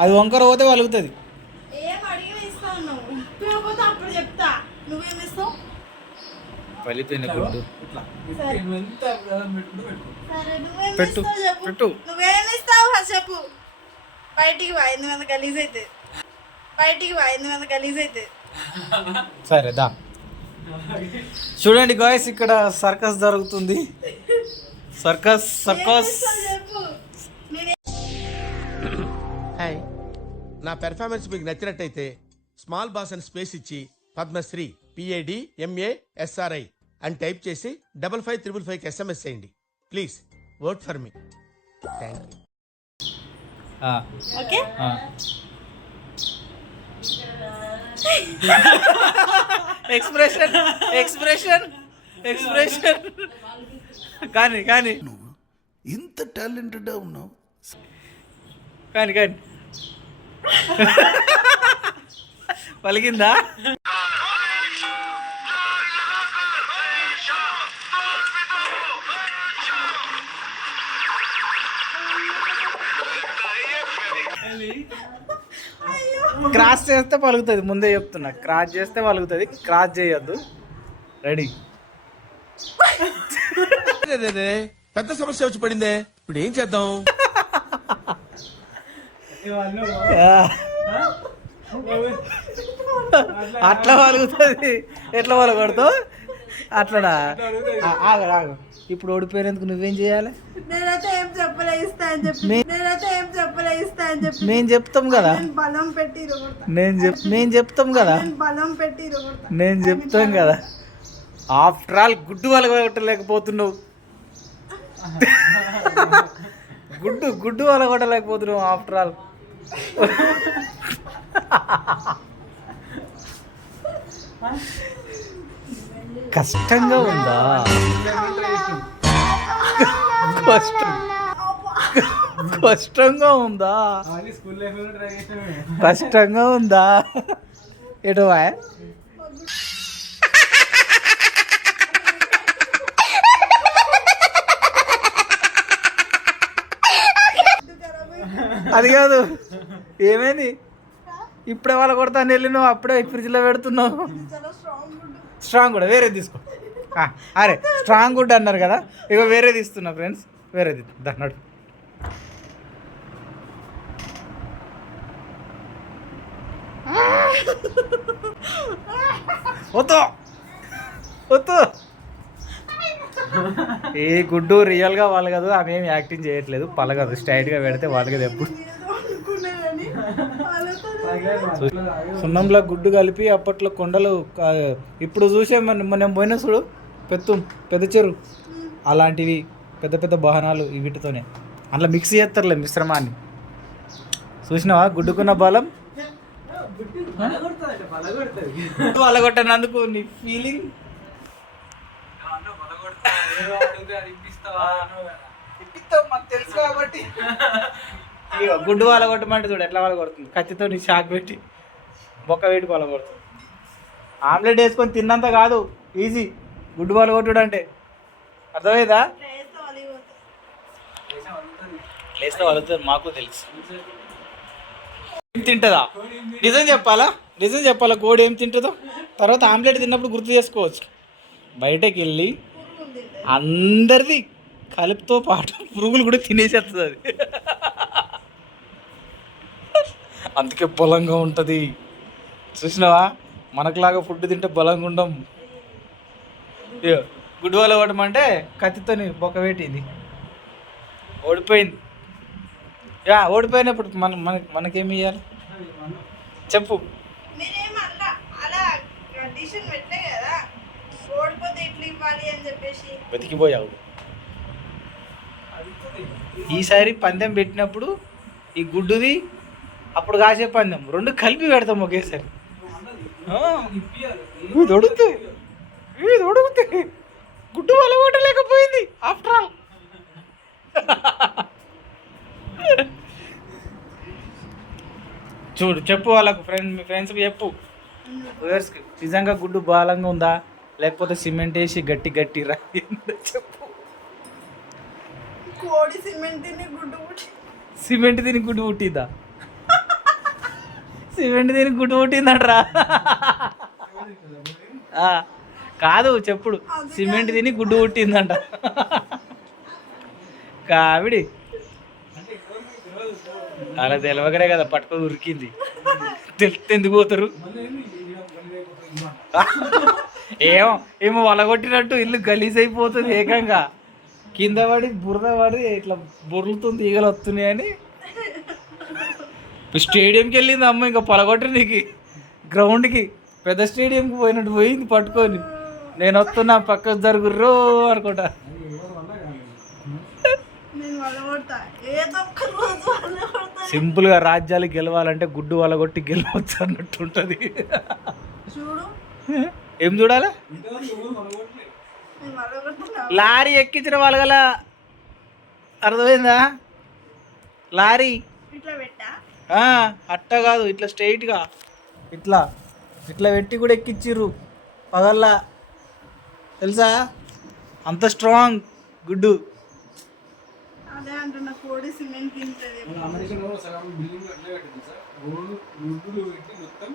అది వంకర పోతే వలుగుతుంది. ఏం అడిగినా ఇస్తాను నువ్వు. ఇవ్వకపోతే అప్పుడు చెప్తా. నువ్వేం ఇస్తావు? పలిపోయిన గుడ్డు సరే నువ్వేం పెట్టు ఇస్తావు చెప్పు. పెట్టు. నువ్వేం ఇస్తావు అది చెప్పు. బయటికి వా, ఎందుకంత గలీజ్ అయితే. బయటికి వా, ఎందుకంత గలీజ్ అయితే. సరే దా. చూడండి గాయ్స్, ఇక్కడ సర్కస్ జరుగుతుంది. Circus circus. చెప్పు. హాయ్, నా పెర్ఫార్మెన్స్ మీకు నచ్చినట్టయితే స్మాల్ బాస్ అని స్పేస్ ఇచ్చి పద్మశ్రీ PADMASRI అని టైప్ చేసి 55555కి SMS చేయండి. Please work for me. Thank you. Okay expression expression expression. కానీ కానీ ఇంత టాలెంటెడ్ ఉన్నావు. కానీ కానీ పలికిందా? క్రాస్ చేస్తే పలుకుతుంది, ముందే చెప్తున్నా. క్రాస్ చేస్తే పలుకుతుంది, క్రాస్ చేయొద్దు. రెడీ? పెద్ద సమస్య వచ్చి పడిందే, ఇప్పుడు ఏం చేద్దాం? అట్లా పలుకుతుంది. ఎట్లా పలకూడదు అట్లనా? ఆగు ఆగు. ఇప్పుడు ఓడిపోయినందుకు నువ్వేం చేయాలి? నేనైతే ఏం చెప్పలే, ఇస్తా అని చెప్పి. నేనైతే ఏం చెప్పలే, ఇస్తా అని చెప్పి. మేము చెప్తాం కదా. బలం పెట్టి ఇరగొడతా. మేము చెప్తాం కదా. బలం పెట్టి ఇరగొడతా. నేను చెప్తాం కదా. ఆఫ్టర్ ఆల్ గుడ్డు వలగొట్టలేకపోతున్నావు. గుడ్డు వలగొట్టలేకపోతున్నావు ఆఫ్టర్ ఆల్. కష్టంగా ఉందా? కష్టంగా ఉందా? కష్టంగా ఉందా? ఎటు అది కాదు. ఏమైంది? ఇప్పుడే వాళ్ళ కొడతాను వెళ్ళి నువ్వు అప్పుడే ఫ్రిడ్జ్లో పెడుతున్నావు. స్ట్రాంగ్ కూడా వేరే తీసుకో. అరే స్ట్రాంగ్ గుడ్ అన్నారు కదా, ఇక వేరే తీస్తున్నా ఫ్రెండ్స్. వేరేది అన్నాడు. వద్దు వద్దు. ఏ గుడ్డు రియల్గా వాళ్ళు కాదు, ఆమె ఏం యాక్టింగ్ చేయట్లేదు. పలగదు, స్ట్రైట్గా పెడితే వాళ్ళకి ఎప్పుడు. సున్నంలో గుడ్డు కలిపి అప్పట్లో కొండలు. ఇప్పుడు చూసే మనం పోయినా చూడు, పెద్ద చెరు అలాంటివి పెద్ద పెద్ద వాహనాలు వీటితోనే అట్లా మిక్స్ చేస్తారులే మిశ్రమాన్ని. చూసినావా గుడ్డుకున్న బలం? వలగొట్టనందుకు నీ ఫీలింగ్? మాకు తెలుసు కాబట్టి. గుడ్డు వలగొట్టమంటే చూడు ఎట్లా వలగొడుతుంది. కత్తితో నీ షాక్ పెట్టి బొక్క వేటి వలగొడుతుంది. ఆమ్లెట్ వేసుకొని తిన్నంత కాదు, ఈజీ గుడ్డు వలగొట్టుడు అంటే. అర్థమైందా? లేస్తే వలుగుతుంది, మాకు తెలుసు. ఏం తింటుందా? నిజం చెప్పాలా కోడి ఏం తింటుందో తర్వాత ఆమ్లెట్ తిన్నప్పుడు గుర్తు చేసుకోవచ్చు. బయటకు వెళ్ళి అందరిది కలుపుతో పాటు పురుగులు కూడా తినేసేస్తుంది అది. అందుకే బలంగా ఉంటుంది. చూసినావా, మనకులాగా ఫుడ్ తింటే బలంగా ఉండం. గుడ్డు వల్ల ఓడమంటే కత్తితోని బొక్క పెట్టింది, ఓడిపోయింది. ఓడిపోయినప్పుడు మనకేమి ఇవ్వాలి చెప్పు. బతికిపోయావు. ఈసారి పందెం పెట్టినప్పుడు ఈ గుడ్డుది అప్పుడు కాసే పందెం రెండు కలిపి పెడతాం ఒకేసారి. దొడుకుతాయి గుడ్డు వల్ల ఓటలేకపోయింది ఆఫ్టర్ ఆల్. చూడు చెప్పు వాళ్ళకు, మీ ఫ్రెండ్స్కి చెప్పు, వ్యూవర్స్కి. నిజంగా గుడ్డు బలంగా ఉందా లేకపోతే సిమెంట్ వేసి గట్టి రాయి చెప్పు. కోడి సిమెంట్ తిని గుడ్డు పుట్టిందా? సిమెంట్ దీనికి గుడ్డు పుట్టిందట్రా. కాదు చెప్పుడు, సిమెంట్ తిని గుడ్డు పుట్టిందంట కావిడి. అలా తెలవకనే కదా పట్టుకొని ఉరికింది. తెలిస్తే ఎందుకు పోతారు? ఏమో వలగొట్టినట్టు ఇల్లు గలీజ్ అయిపోతుంది ఏకంగా. కింద పడి బురద పడి ఇట్లా బుర్రలతో ఈగలు వస్తున్నాయని స్టేడియంకి వెళ్ళింది అమ్మ. ఇంకా పొలగొట్టి నీకు గ్రౌండ్కి పెద్ద స్టేడియంకి పోయినట్టు పోయింది పట్టుకొని. నేను వస్తున్నా పక్కకు జరుగుర్రో అనుకుంటా. సింపుల్గా రాజ్యాలు గెలవాలంటే గుడ్డు వలగొట్టి గెలవచ్చు అన్నట్టు ఉంటుంది. ఏం చూడాలి? లారీ ఎక్కించిన వాళ్ళగల అర్థమైందా? లారీ అట్ట కాదు, ఇట్లా స్ట్రైట్గా ఇట్లా ఇట్లా పెట్టి కూడా ఎక్కిచ్చిర్రు పగల్లా, తెలుసా? అంత స్ట్రాంగ్ గుడ్డు. అదే అంటున్నా, కోడి సిమెంట్ తింటది. అమెరికాలో సగం బిల్డింగ్ అట్లే కట్టింది సార్. గుడ్డులు పెట్టి మొత్తం